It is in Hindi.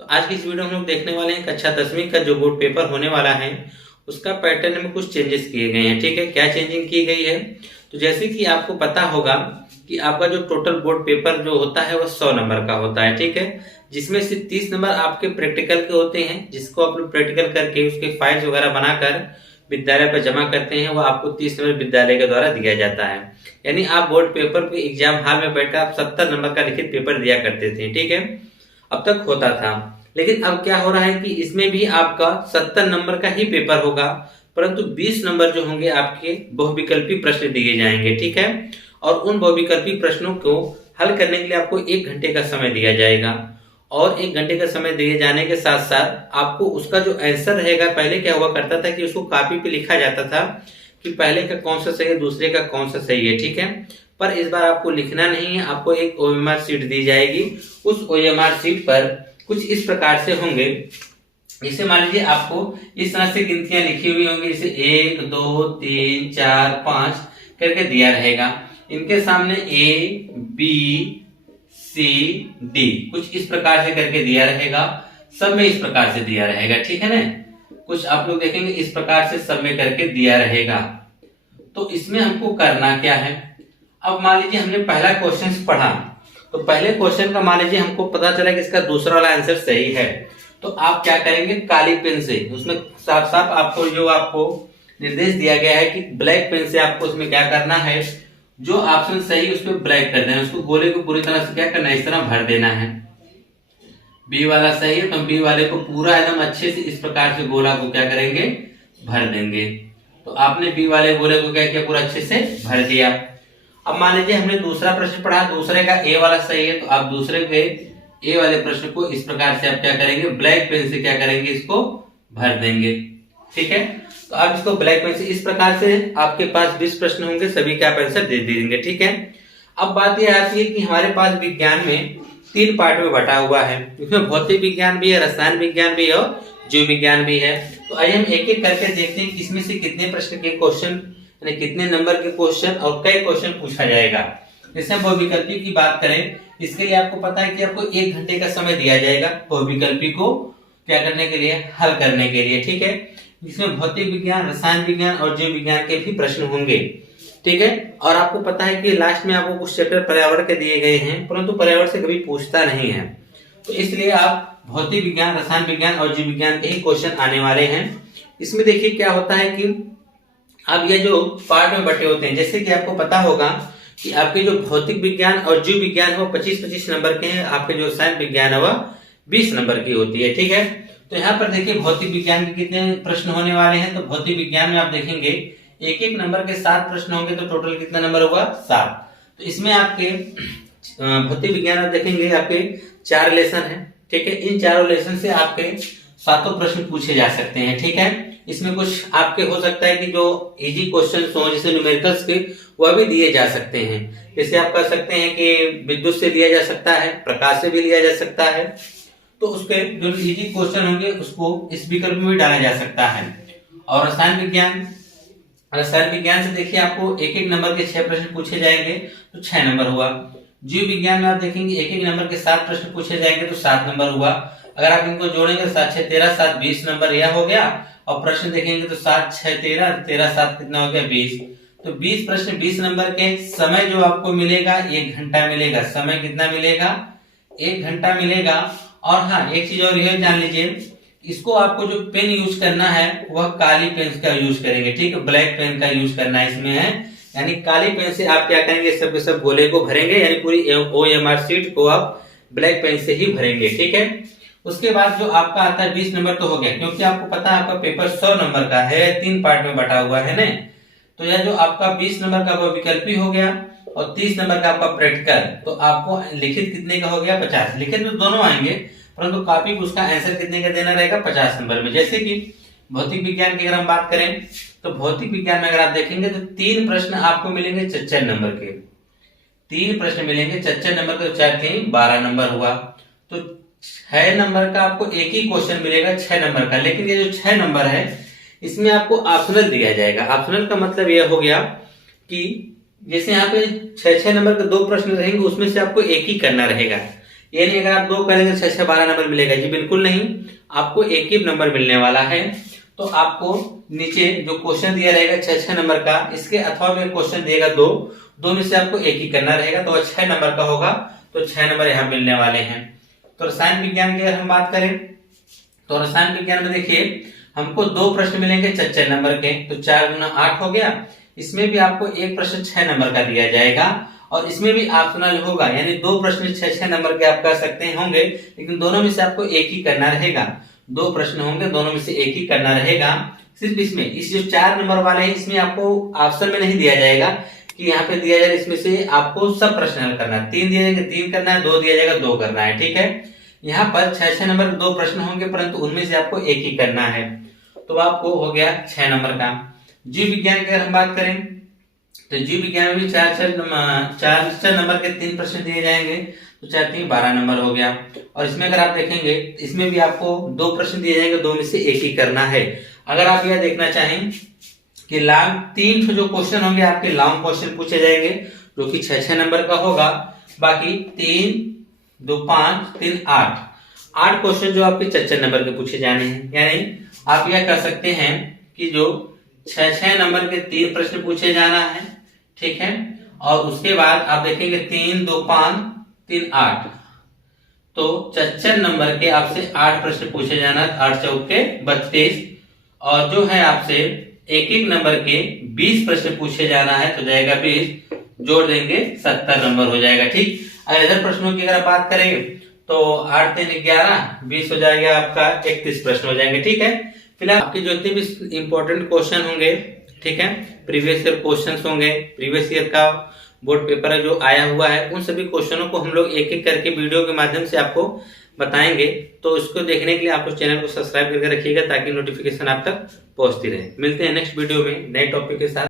तो आज की इस वीडियो में हम लोग देखने वाले हैं कक्षा 10वीं का जो बोर्ड पेपर होने वाला है उसका पैटर्न में कुछ चेंजेस किए गए हैं। ठीक है, क्या चेंजिंग की गई है? तो जैसे कि आपको पता होगा कि आपका जो टोटल बोर्ड पेपर जो होता है वो 100 नंबर का होता है। ठीक है, जिसमें से 30 नंबर आपके प्रैक्टिकल के होते हैं, जिसको आप लोग प्रैक्टिकल करके उसके फाइल्स वगैरह बनाकर विद्यालय पर जमा करते हैं, वो आपको 30 नंबर विद्यालय के द्वारा दिया जाता है। यानी आप बोर्ड पेपर के एग्जाम हॉल में बैठकर आप 70 नंबर का लिखित पेपर दिया करते थे। ठीक है, अब तक होता था, लेकिन अब क्या हो रहा है कि इसमें भी आपका 70 नंबर का ही पेपर होगा, परंतु 20 नंबर जो होंगे आपके बहुविकल्पी प्रश्न दिए जाएंगे। ठीक है, और उन बहुविकल्पी प्रश्नों को हल करने के लिए आपको 1 घंटे का समय दिया जाएगा, और 1 घंटे का समय दिए जाने के साथ साथ आपको उसका जो आंसर रहेगा, पहले क्या हुआ करता था कि उसको कॉपी पे लिखा जाता था कि पहले का कौन सा सही है, दूसरे का कौन सा सही है। ठीक है, पर इस बार आपको लिखना नहीं है, आपको एक ओएमआर शीट दी जाएगी। उस ओएमआर शीट पर कुछ इस प्रकार से होंगे, जैसे मान लीजिए आपको इस तरह से गिनतियां लिखी हुई होंगी, जैसे 1 2 3 4 5 करके दिया रहेगा। इनके सामने ए बी सी डी कुछ इस प्रकार से करके दिया रहेगा, सब में इस प्रकार से दिया रहेगा। ठीक है ना, कुछ आप लोग देखेंगे इस प्रकार से सब में करके दिया रहेगा। तो इसमें हमको करना क्या है? अब मान लीजिए हमने पहला क्वेश्चन पढ़ा, तो पहले क्वेश्चन का मान लीजिए हमको पता चला कि इसका दूसरा वाला आंसर सही है, तो आप क्या करेंगे, काली पेन से उसमें साफ साफ आपको निर्देश दिया गया है कि ब्लैक पेन से आपको उसमें क्या करना है, जो ऑप्शन सही है उसमें ब्लैक कर देना है, उसको गोले को पूरी तरह से क्या करना है, इस तरह भर देना है। बी वाला सही है तो हम बी वाले को पूरा एकदम अच्छे से इस प्रकार से गोला को क्या करेंगे, भर देंगे। तो आपने बी वाले गोले को क्या किया, पूरा अच्छे से भर दिया। अब मान लीजिए हमने दूसरा प्रश्न पढ़ा, दूसरे का ए वाला सही है, तो आप दूसरे के ए वाले प्रश्न को इस प्रकार से आप क्या करेंगे, ब्लैक पेन से क्या करेंगे, इसको भर देंगे। ठीक है, तो आप इसको ब्लैक पेन से इस प्रकार से आपके पास 20 प्रश्न होंगे, सभी के आप आंसर दे देंगे। ठीक है, अब बात यह आती है कि हमारे पास विज्ञान में 3 पार्ट में बटा हुआ है, इसमें भौतिक विज्ञान भी है, रसायन विज्ञान भी है और जीव विज्ञान भी है। तो आइए हम एक एक करके देखते हैं कि इसमें से कितने प्रश्न के क्वेश्चन, यानी कितने नंबर के क्वेश्चन और कई क्वेश्चन पूछा जाएगा। जैसे हम बहुविकल्पी की बात करें, इसके लिए आपको पता है कि आपको 1 घंटे का समय दिया जाएगा बहुविकल्पी को क्या करने के लिए, हल करने के लिए। ठीक है, जिसमें भौतिक विज्ञान, रसायन विज्ञान और जीव विज्ञान के भी प्रश्न होंगे। ठीक है, और आपको पता है कि लास्ट में आपको कुछ चैप्टर पर्यावरण के दिए गए हैं, परंतु पर्यावरण से कभी पूछता नहीं है, तो इसलिए आप भौतिक विज्ञान, रसायन विज्ञान और जीव विज्ञान के ही क्वेश्चन आने वाले हैं। इसमें देखिए क्या होता है कि अब ये जो पार्ट में बटे होते हैं, जैसे कि आपको पता होगा कि आपके जो भौतिक विज्ञान और जीव विज्ञान है वो 25-25 नंबर के हैं, आपके जो रसायन विज्ञान है वह 20 नंबर की होती है। ठीक है, तो यहाँ पर देखिए भौतिक विज्ञान के कितने प्रश्न होने वाले हैं। तो भौतिक विज्ञान में आप देखेंगे एक एक नंबर के 7 प्रश्न होंगे, तो टोटल कितना नंबर होगा, 7। तो इसमें आपके भौतिक विज्ञान आप देखेंगे आपके 4 लेसन है। ठीक है, इन चारों लेसन से आपके 7 प्रश्न पूछे जा सकते हैं। ठीक है, इसमें कुछ आपके हो सकता है कि जो इजी क्वेश्चन हो, जैसे न्यूमेरिकल्स के, वह भी दिए जा सकते हैं। जैसे आप कह सकते हैं कि विद्युत से लिया जा सकता है, प्रकाश से भी लिया जा सकता है, तो उसके जो इजी क्वेश्चन होंगे उसको इस विकल्प में भी डाला जा सकता है। और रसायन विज्ञान से देखिए आपको एक एक नंबर के 6 प्रश्न पूछे जाएंगे, तो 6 नंबर हुआ। जीव विज्ञान में आप देखेंगे एक एक नंबर के 7 प्रश्न पूछे जाएंगे, तो 7 नंबर हुआ। अगर आप इनको जोड़ेंगे 7 6 13 7 20 नंबर यह हो गया, और प्रश्न देखेंगे तो 7 6 13 13 7 कितना हो गया, 20। तो 20 प्रश्न 20 नंबर के। समय जो आपको मिलेगा 1 घंटा मिलेगा, समय कितना मिलेगा, 1 घंटा मिलेगा। और हाँ, एक चीज और यह जान लीजिए, इसको आपको जो पेन यूज करना है वह काली पेन का यूज करेंगे। ठीक है, ब्लैक पेन का यूज करना है इसमें है, यानी काली पेन से आप क्या करेंगे, सब के सब गोले को भरेंगे, यानी पूरी ओएमआर शीट को आप ब्लैक पेन से ही भरेंगे। ठीक है, उसके बाद जो आपका आता है 20 नंबर तो हो गया, क्योंकि आपको पता है आपका पेपर 100 नंबर का है, 3 पार्ट में बटा हुआ है ना। तो यह जो आपका 20 नंबर का वो विकल्पी हो गया, और 30 नंबर का आपका प्रैक्टिकल। तो आपको लिखित कितने का हो गया, 50। लिखित में दोनों आएंगे, परंतु कॉपी को उसका आंसर कितने का देना रहेगा, 50 नंबर में। जैसे कि भौतिक विज्ञान की अगर हम बात करें, तो भौतिक विज्ञान में अगर आप देखेंगे तो 3 प्रश्न आपको मिलेंगे 4 नंबर के, 3 प्रश्न मिलेंगे 4 नंबर के, 4 3 12 नंबर हुआ। तो 6 नंबर का आपको एक ही क्वेश्चन मिलेगा 6 नंबर का, लेकिन ये जो 6 नंबर है इसमें आपको ऑप्शनल दिया जाएगा। ऑप्शनल का मतलब यह हो गया कि जैसे यहाँ पे 6 नंबर के 2 प्रश्न रहेंगे, उसमें से आपको एक ही करना रहेगा, ये नहीं अगर आप 2 करेंगे 6 12 नंबर मिलेगा जी, बिल्कुल नहीं, आपको एक ही नंबर मिलने वाला है। तो आपको नीचे जो क्वेश्चन दिया रहेगा 6 नंबर का, इसके अथवा में क्वेश्चन दिएगा 2 में से आपको एक ही करना रहेगा, तो 6 नंबर का होगा, तो 6 नंबर यहाँ मिलने वाले हैं। तो रसायन विज्ञान की अगर हम बात करें तो रसायन विज्ञान में देखिए हमको 2 प्रश्न मिलेंगे 6 नंबर के, तो 4 गुना 8 हो गया। इसमें भी आपको एक प्रश्न 6 नंबर का दिया जाएगा और इसमें भी ऑप्शनल होगा, यानी 2 प्रश्न 6 नंबर के आप कर सकते होंगे, लेकिन दोनों में से आपको एक ही करना रहेगा। 2 प्रश्न होंगे, दोनों में से एक ही करना रहेगा। सिर्फ इसमें इस जो 4 नंबर वाले हैं इसमें आपको ऑप्शन में नहीं दिया जाएगा कि यहाँ पे दिया जाएगा इसमें से आपको सब प्रश्न हल करना है। 3 दिया जाएगा 3 करना है, 2 दिया जाएगा 2 करना है, ठीक है। यहाँ पर 6 नंबर 2 प्रश्न होंगे, परंतु उनमें से आपको एक ही करना है, तो आपको हो गया 6 नंबर का। जीव विज्ञान की अगर हम बात करें तो जीव विज्ञान में भी 4 नंबर के 3 प्रश्न दिए जाएंगे, तो 4 3 12 नंबर हो गया। और इसमें अगर आप देखेंगे इसमें भी आपको 2 प्रश्न दिए जाएंगे, 2 में से एक ही करना है। अगर आप यह देखना चाहें कि लॉन्ग 3 जो क्वेश्चन होंगे आपके लॉन्ग क्वेश्चन पूछे जाएंगे, जो कि 6 नंबर का होगा। बाकी 3 2 5 3 8 क्वेश्चन जो आपके 4 नंबर के पूछे जाने हैं। यानी आप यह कह सकते हैं कि जो 6 नंबर के 3 प्रश्न पूछे जाना है, ठीक है। और उसके बाद आप देखेंगे 3 2 5 3 8, तो 4 नंबर के आपसे 8 प्रश्न पूछे जाना, 8 चौके 32, और जो है आपसे एक नंबर के 20 प्रश्न पूछे जाना है, तो जाएगा 20 जोड़ देंगे 70 नंबर हो जाएगा, ठीक। अगर इधर प्रश्नों की अगर बात करेंगे तो 8 3 11 20 हो जाएगा आपका 31 प्रश्न हो जाएंगे, ठीक है। फिलहाल आपके जो जितने भी इंपॉर्टेंट क्वेश्चन होंगे, ठीक है, प्रीवियस ईयर क्वेश्चंस होंगे, प्रीवियस ईयर का बोर्ड पेपर जो आया हुआ है, उन सभी क्वेश्चनों को हम लोग एक एक करके वीडियो के माध्यम से आपको बताएंगे। तो इसको देखने के लिए आप उस चैनल को सब्सक्राइब करके रखिएगा ताकि नोटिफिकेशन आप तक पहुंचती रहे। मिलते हैं नेक्स्ट वीडियो में नए टॉपिक के साथ।